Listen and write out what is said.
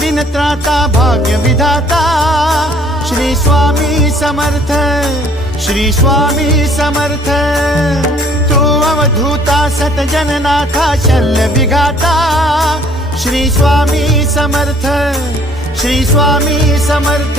दिनत्राता भाग्य विधाता श्री स्वामी समर्थ श्री स्वामी अवधूता सत जनना क्षल्य बिगाता श्री स्वामी समर्थ श्री स्वामी समर्थ